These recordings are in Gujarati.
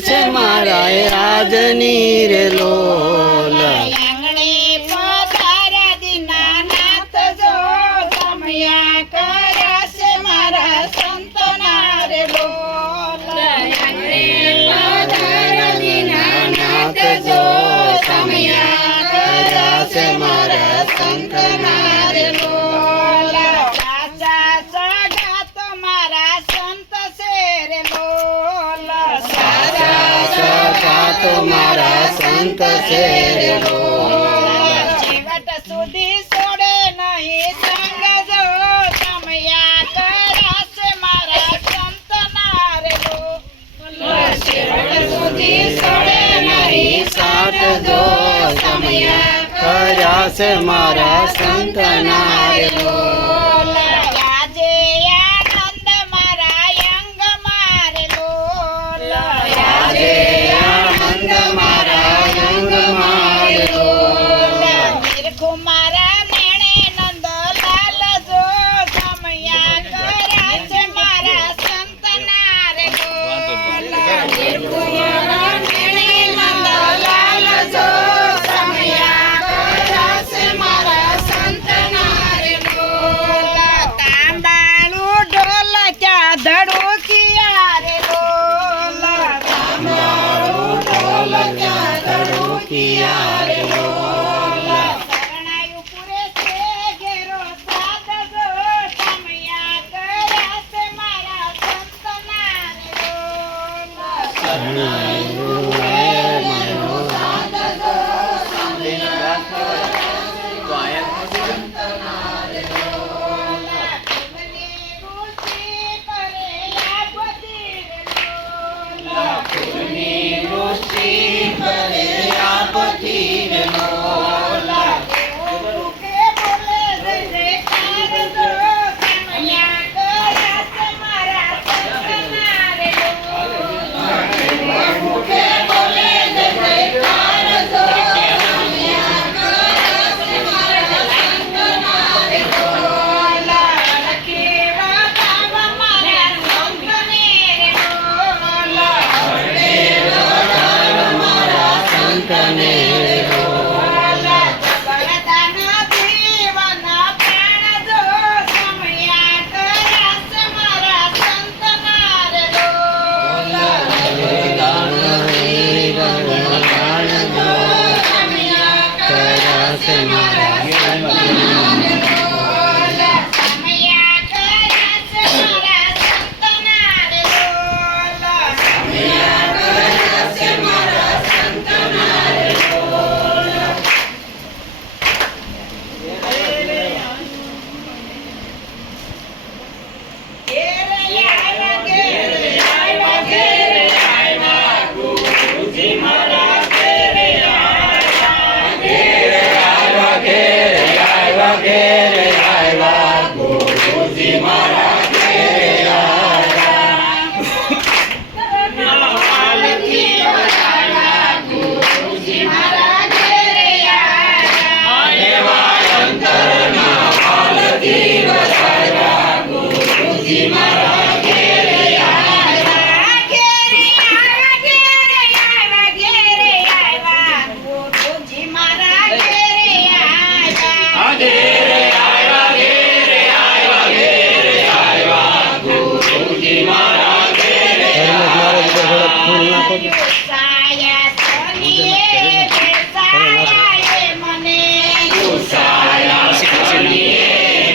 છે મારા રાજની રે લોલ મારા સંતના રે લોલ સાચા સગા તો મારા સંત છે રે લોલ સાચા સગા તો મારા સંત છે રે લોલ જીવટ સુધી છોડે નહીં સંગ જો સમયા કરાશે મારા સંતના રે લોલ જીવટ સુધી છોડે નહીં સાથ જો સમયા કર્યા છે મારા સંતના રે લોલ આજે આનંદ મારા અંગ મારે લોલ આજે આનંદ મારા અંગ મારે લોલ નિરખુ મારા મેણે નંદલાલ જો સમયા કર્યા છે મારા સંતના રે લોલ નિરખુ મારા મેણે નંદલાલ જો ધડુકિયા રે લોલ શરણાયું પૂરે છે ઘેરો સાથ જો સમયા કર્યા છે મારા સંતના રે લોલ શરણાયું મારો સાથ જો સમયા કર્યા સંતના રે લોલ ફૂલની રોશી કરે આપતી રે લોલ કે બોલે રે કાર દો સમયા કર્યા છે મારા સંતના રે લોલ કે બોલે રે કાર દો સમયા કર્યા છે મારા સંતના રે લોલ કેવા કામ મારા સંતને રે લોલ સંતને લોલ બળદાના જીવના પ્રાણ જો સમયા કર્યા છે મારા સંતના રે લોલ બળદાના જીવના પ્રાણ જો સમયા કર્યા છે મારા સંતના રે લોલ સમયા કર્યા છે મારા સંતના રે લોલ સમયા કર્યા છે મારા સંતના રે લોલ ઘેરે આવ્યા ઘેરે આવ્યા ઘેરે આવ્યા ગુરુજી મારા ઘેરે આવ્યા ઘેરે આવ્યા ઘેરે આવ્યા ઘેરે આવ્યા ગુરુજી મારા ઘેરે આવ્યા ગુરુજી મારા ઘેરે આવ્યા એવા અંતરના હાલથી વધાર્યા ગુરુજી મારા ઘેરે આવ્યા ઘેરે આવ્યા ઘેરે આવ્યા ઘેરે આવ્યા ગુરુજી મારા ઘેરે આવ્યા ઘેરે આવ્યા ઘેરે આવ્યા ઘેરે આવ્યા ગુરુજી મારા ઘેરે આવ્યા સાયા સોનીએ બેસાયા મને સાયા સોનીએ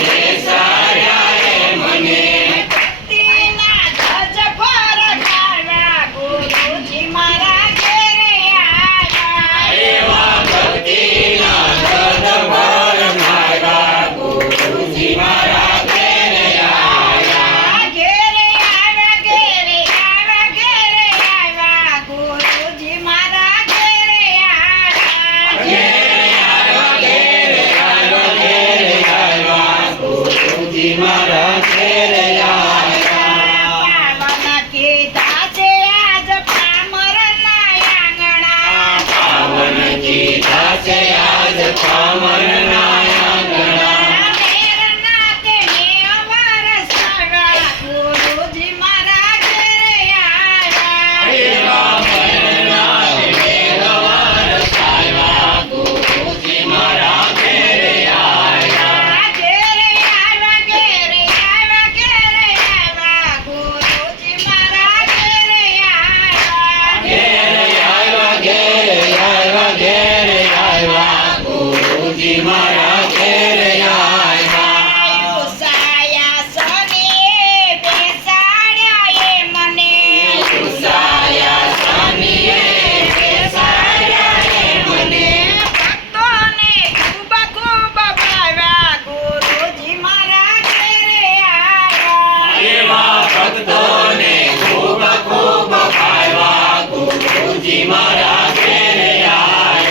બેસાયા મને ભક્તિના ધજ પર ખાવા ગુરુજી મારા ઘેરે આવ્યા એવા ભક્તિના ધજ પર ખાવા ગુરુજી મારા ઘેરે આવ્યા ઘેરે આવ્યા ઘેરે આવ્યા ઘેરે આવ્યા ગુરુજી મારા ઘેરે આવ્યા ઘેરે આવ્યા ઘેરે આવ્યા ઘેરે આવ્યા ગુરુજી મારા ઘેરે આવ્યા પાવન કીધા છે આજ પામરના આંગણા પાવન કીધા છે આજ પામરના આંગણા મેરના તેને અવર સગા ગુરુજી મારા ઘેરે આવ્યા ગુરુજી મારા ઘેર આવ્યા. ઉસાયા શનિએ બેસાડ્યા એ મને. ઉસાયા શનિએ બેસાડ્યા એ મને. ભક્તોને ખૂબ ખૂબ ભાવ્યા ગુરુજી મારા ઘેરે આવ્યા. એવા ભક્તોને ખૂબ ખૂબ ભાવ્યા ગુરુજી મારા ઘેર આવ્યા.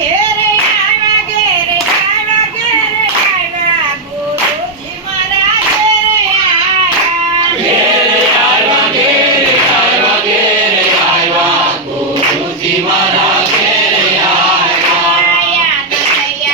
ઘેરે આવ્યા, ઘેરે આવ્યા, ઘેરે આવ્યા ગુરુજી મારા ઘેરે આવ્યા. ઘેર આવ્યા, ઘેર આવ્યા, ઘેર આવ્યા ગુરુજી મારા ઘેર આવ્યા.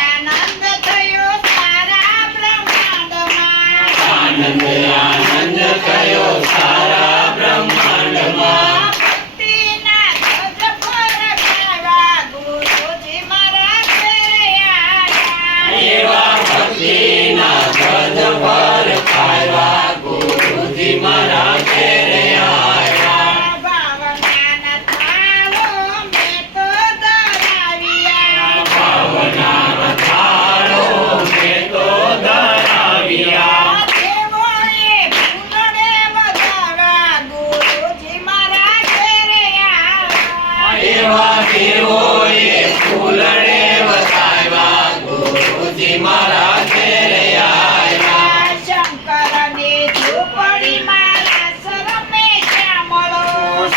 આનંદ થયો સારા બ્રહ્માંડમાં. આનંદ આનંદ થયો સારા બ્રહ્માંડમાં. ભક્તિના ધ્વજ ફરકાવ્યા ગુરુજી મારા ઘેરે આવ્યા. એવા ભક્તિના ધ્વજ પર ખાવા ગુરુજી મારા ઘેર આવ્યા. ભાવનાના થાળો મેં તો ધરાવ્યા. ભાવનાના થાળો મેં તો ધરાવ્યા. દેવોએ ફૂલડે વધાવ્યા ગુરુજી મારા ઘેરે આવ્યા. એવા દેવોએ ફૂલડે વધાવ્યા ગુરુજી મારા ઘેર આવ્યા. શંકરની ઝૂંપડીમાં રાસ રમે શ્યામળો.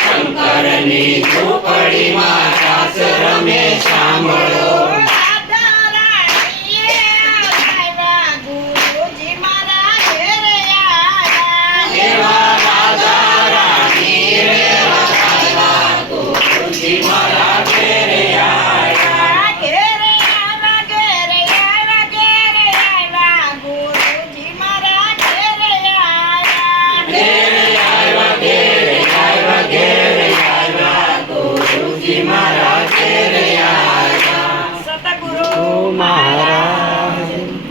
શંકરની ઝૂંપડીમાં રાસ રમે સાંભળો. રાધા રાણીએ આવ્યા ગુરુજી મારા ઘેરે આવ્યા. એવા રાધા રાણી રે વધાવ્યા ગુરુજી મારા ઘેર આવ્યા. ઘેરે આવ્યા, ઘેરે આવ્યા, ઘેરે આવ્યા ગુરુજી મારા ઘેરે આવ્યા. ઘેર આવ્યા, ઘેર આવ્યા, ઘેર આવ્યા ગુરુજી મારા ઘેર આવ્યા. સતગુરુ